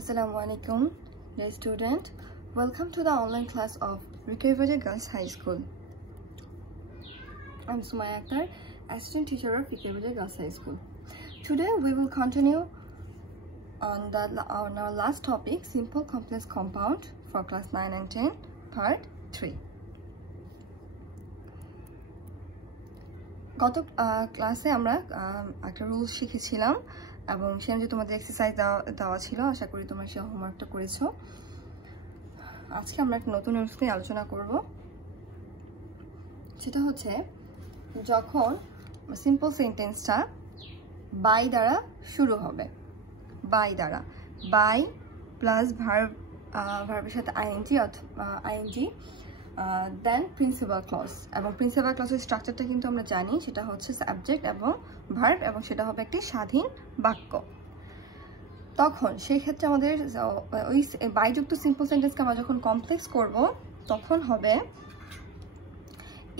Assalamualaikum, dear student. Welcome to the online class of Recovery Girls High School. I'm Sumaya Akhtar, Assistant Teacher of Recovery Girls High School. Today we will continue on our last topic, Simple Complex Compound for class 9 and 10, part 3. গত ক্লাসে আমরা একটা rules শিখেছিলাম এবং সেখানে যে তোমাদের exercise দেওয়া ছিল, আশা করি তোমরা সেই হোমওয়ার্কটা করেছো। আজকে আমরা একটা নতুন রুলস নিয়ে আলোচনা করব, সেটা হচ্ছে যখন সিম্পল সেন্টেন্সটা বাই দ্বারা শুরু হবে, বাই দ্বারা, বাই প্লাস ভার্বের সাথে আইএনজি দেন প্রিন্সিপাল ক্লজ, এবং প্রিন্সিপাল ক্লজের স্ট্রাকচারটা কিন্তু আমরা জানি, সেটা হচ্ছে সাবজেক্ট এবং ভার্ব, এবং সেটা হবে একটি স্বাধীন বাক্য। তখন সেই ক্ষেত্রে আমাদের ওই বাইযুক্ত সিম্পল সেন্টেন্সকে আমরা যখন কমপ্লেক্স করব তখন হবে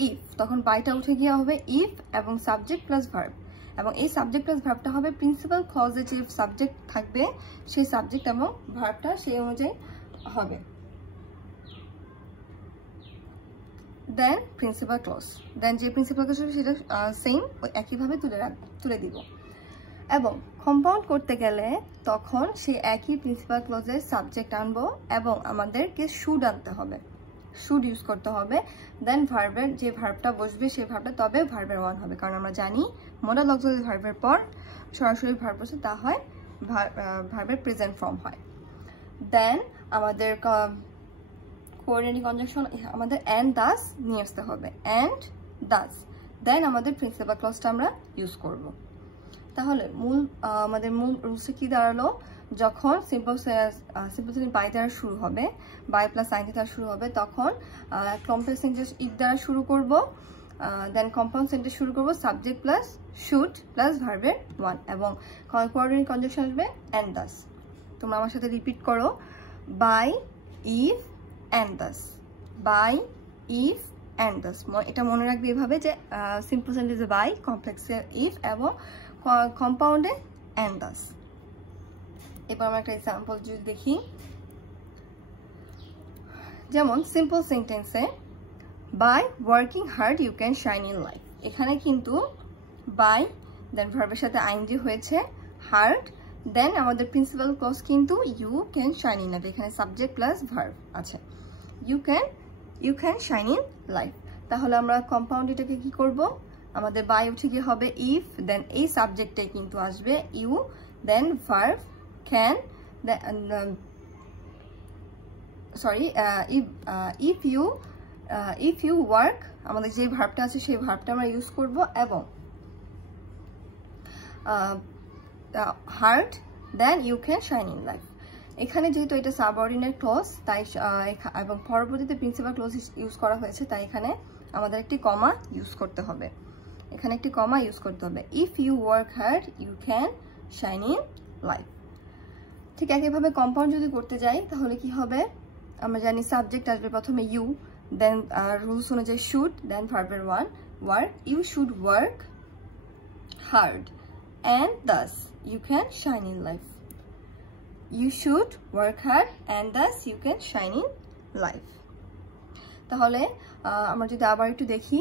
ইফ, তখন বাইটা উঠে গিয়ে হবে ইফ এবং সাবজেক্ট প্লাস ভার্ব, এবং এই সাবজেক্ট প্লাস ভার্বটা হবে প্রিন্সিপাল ক্লজে যে সাবজেক্ট থাকবে সেই সাবজেক্ট এবং ভার্বটা সেই অনুযায়ী হবে। দেন প্রিন্সিপাল ক্লজ, দেন যে প্রিন্সিপাল ক্লজ হবে সেটা সেম একইভাবে তুলে দিব। এবং কম্পাউন্ড করতে গেলে তখন সেই একই প্রিন্সিপাল ক্লজের সাবজেক্ট আনবো এবং আমাদেরকে শুড আনতে হবে, শুড ইউজ করতে হবে। দেন ভার্বের যে ভার্বটা বসবে সেই ভার্বটা তবে ভার্বের ওয়ান হবে, কারণ আমরা জানি মোডাল অক্সিলারি ভার্বের পর সরাসরি ভার্ব বসে তা হয় ভার্বের প্রেজেন্ট ফর্ম হয়। দেন আমাদের কোঅর্ডিনেটিং কনজাংশন আমাদের অ্যান্ড দাস নিয়ে আসতে হবে, অ্যান্ড দাস। দেন আমাদের প্রিন্সিপাল ক্লজটা আমরা ইউজ করব। তাহলে আমাদের মূল রুলসে কি দাঁড়ালো, যখন সিম্পল সেন্টেন্স বাই দ্বারা শুরু হবে, বাই প্লাস আইএনজি দ্বারা শুরু হবে, তখন কমপ্লেক্স সেন্টেন্স ইফ দ্বারা শুরু করব, দেন কম্পাউন্ড সেন্টেন্স শুরু করব সাবজেক্ট প্লাস শুড প্লাস ভার্বের ওয়ান, এবং কোঅর্ডিনেটিং কনজাংশন আসবে অ্যান্ড দাস। তোমরা আমার সাথে রিপিট করো, by, if, and thus, by, if, and thus. এটা মনে রাখবে এভাবে যে সিম্পল সেন্টেন্সে বাই, কমপ্লেক্সে ইফ এবং কম্পাউন্ডে অ্যান্ড দাস। এবার আমরা একটা এক্সাম্পল যদি দেখি, যেমন সিম্পল সেন্টেন্সে by working hard you can shine in life, এখানে কিন্তু বাই দেন ভার্বের সাথে আইএনজি হয়েছে, হার্ড, দেন আমাদের প্রিন্সিপাল ক্লজ কিন্তু you can shine in life, এখানে সাবজেক্ট প্লাস ভার্ব আছে, you can shine in life. তাহলে আমরা কম্পাউন্ড এটাকে কি করব, আমাদের বাই উঠে গিয়ে হবে ইফ, দেন এই সাবজেক্টে কিন্তু আসবে you, then verb can, if you work, আমাদের যে ভার্বটা আছে সেই ভার্বটা আমরা ইউজ করব, এবং hard, then you can shine in life. এখানে যেহেতু এটা সাবঅর্ডিনেট ক্লজ তাই এবং পরবর্তীতে প্রিন্সিপাল ক্লজ ইউজ করা হয়েছে, তাই এখানে আমাদের একটি কমা ইউজ করতে হবে, এখানে একটি কমা ইউজ করতে হবে। If you work hard you can shine in life. ঠিক একইভাবে কম্পাউন্ড যদি করতে যাই তাহলে কি হবে, আমরা জানি সাবজেক্ট আসবে প্রথমে ইউ, দেন রুলস অনুযায়ী শুড, দেন ভার্বের one work, you should work hard and thus you can shine in life. You should work hard and thus you can shine in life. তাহলে আমরা যদি আবার একটু দেখি,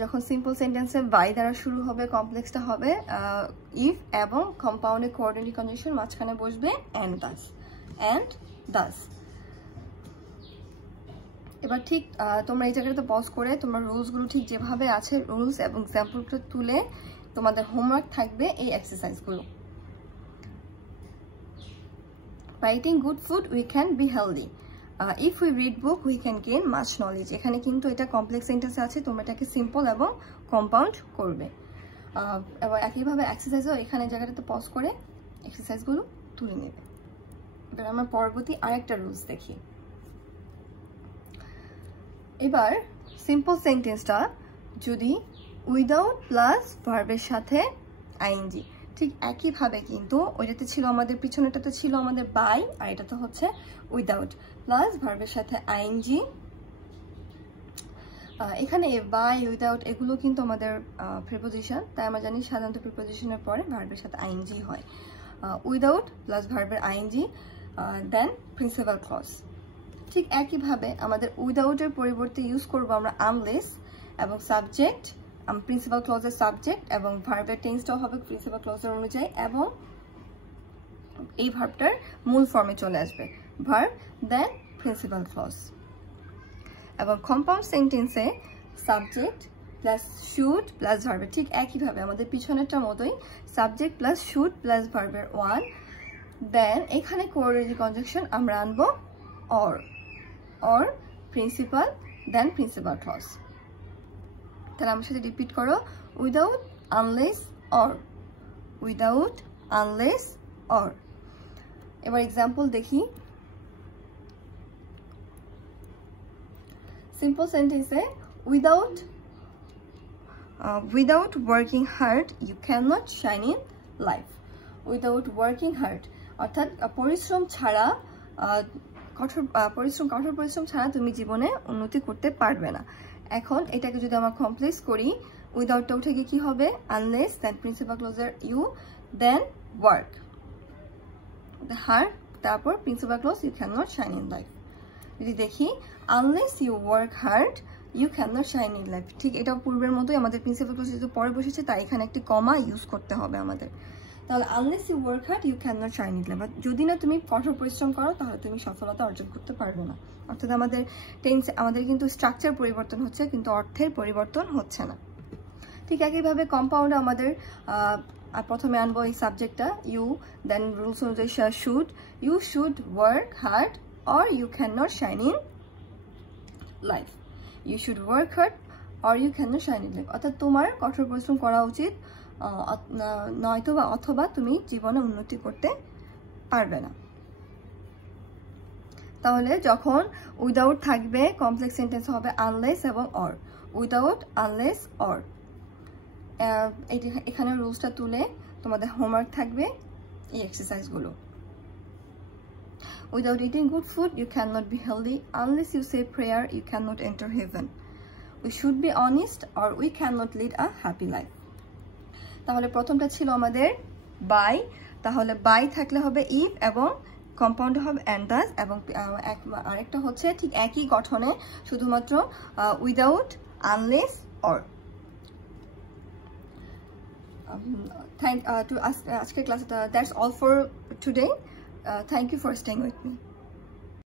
যখন সিম্পল সেন্টেন্সে বাই দ্বারা শুরু হবে, কমপ্লেক্সটা হবে ইফ, এবং কম্পাউন্ডে কোঅর্ডিনেটিং কনজাংশন মাঝখানে বসবে and thus. এবার ঠিক তোমরা এই জায়গাটাতে পজ করে তোমরা রুলসগুলো ঠিক যেভাবে আছে রুলস এবং এক্সাম্পলটা তুলে তোমাদের হোমওয়ার্ক থাকবে এই এক্সারসাইজগুলো। By eating good food we can be healthy. If we read book we can gain much knowledge. এখানে কিন্তু এটা কমপ্লেক্স সেন্টেন্স আছে, তোমরা এটাকে সিম্পল এবং কম্পাউন্ড করবে। এবং একইভাবে এক্সারসাইজও এখানে জায়গাটাতে পজ করে এক্সারসাইজগুলো তুলে নেবে। এবার আমরা পরবর্তী আরেকটা রুলস দেখি। এবার সিম্পল সেন্টেন্সটা যদি উইদাউট প্লাস ভার্বের সাথে আইএনজি, ঠিক একইভাবে কিন্তু ওইটাতে ছিল আমাদের পিছনেটাতে ছিল আমাদের বাই, আর এটাতে হচ্ছে উইদাউট প্লাস ভার্বের সাথে আইএনজি। এখানে বাই, উইদাউট এগুলো কিন্তু আমাদের প্রিপোজিশন, তাই আমরা জানি সাধারণত প্রিপোজিশনের পরে ভার্বের সাথে আইএনজি হয়। উইদাউট প্লাস ভার্বের আইএনজি দেন প্রিন্সিপাল ক্লজ। ঠিক একইভাবে আমাদের উইদাউটের পরিবর্তে ইউজ করবো আমরা আনলেস, এবং সাবজেক্ট প্রিন্সিপাল ক্লজের সাবজেক্ট, এবং ভার্বের টেন্সটাও হবে প্রিন্সিপাল ক্লজের অনুযায়ী, এবং এই ভার্বটার মূল ফর্মে চলে আসবে ভার্ব দেন প্রিন্সিপাল ক্লজ। এবং কম্পাউন্ড সেন্টেন্সে সাবজেক্ট প্লাস শুড প্লাস ভার্বের ঠিক একইভাবে আমাদের পিছনেরটার মতোই সাবজেক্ট প্লাস শুড প্লাস ভার্বের ওয়ান, দেন এখানে কোঅর্ডিনেটিং কনজাংশন আমরা আনবো or principal then principal clause. তাহলে আমার সাথে রিপিট করো, without unless or, without unless or. এবার এক্সাম্পল দেখি। সিম্পল সেন্টেন্সে without working hard you cannot shine in life. Without working hard অর্থাৎ পরিশ্রম ছাড়া, কঠোর পরিশ্রম ছাড়া তুমি জীবনে উন্নতি করতে পারবে না। এখন এটাকে যদি আমরা কমপ্লেক্স করি, উইদাউটটা উঠে গিয়ে কি হবে, আনলেস দেন প্রিন্সিপাল ক্লজের ইউ দেন ওয়ার্ক হার্ড, তারপর principal clause you can not shine in life. যদি দেখি unless you work hard you can not shine in life, ঠিক এটাও পূর্বের মতোই আমাদের প্রিন্সিপাল ক্লজ যেহেতু পরে বসেছে তাই এখানে একটি কমা ইউজ করতে হবে আমাদের। তাহলে unless you work hard you can not shine in life, যদি না তুমি কঠোর পরিশ্রম করো তাহলে তুমি সফলতা অর্জন করতে পারবে না। অর্থাৎ আমাদের আমাদের কিন্তু স্ট্রাকচার পরিবর্তন হচ্ছে কিন্তু অর্থের পরিবর্তন হচ্ছে না। ঠিক একইভাবে কম্পাউন্ডে আমাদের প্রথমে আনবো এই সাবজেক্টটা ইউ, দেন রুলস অনুযায়ী should, you should work hard or you cannot shine in life. You should work hard or you cannot shine in life. অর্থাৎ তোমার কঠোর পরিশ্রম করা উচিত, নয়তো বা অথবা তুমি জীবনে উন্নতি করতে পারবে না। তাহলে যখন উইদাউট থাকবে কমপ্লেক্স সেন্টেন্স হবে আনলেস এবং অর, উইদাউট আনলেস অর। এখানে রুলসটা তুলে তোমাদের হোমওয়ার্ক থাকবে এই এক্সারসাইজগুলো। Without eating good food, you cannot be healthy. Unless you say prayer, you cannot enter heaven. We should be honest or we cannot lead a happy life. তাহলে প্রথমটা ছিল আমাদের by, তাহলে by থাকলে হবে if এবং কম্পাউন্ড হবে and thus, এবং আরেকটা হচ্ছে ঠিক একই গঠনে শুধুমাত্র without, unless, or. Aajke class, that's all for today. Thank you for staying with me.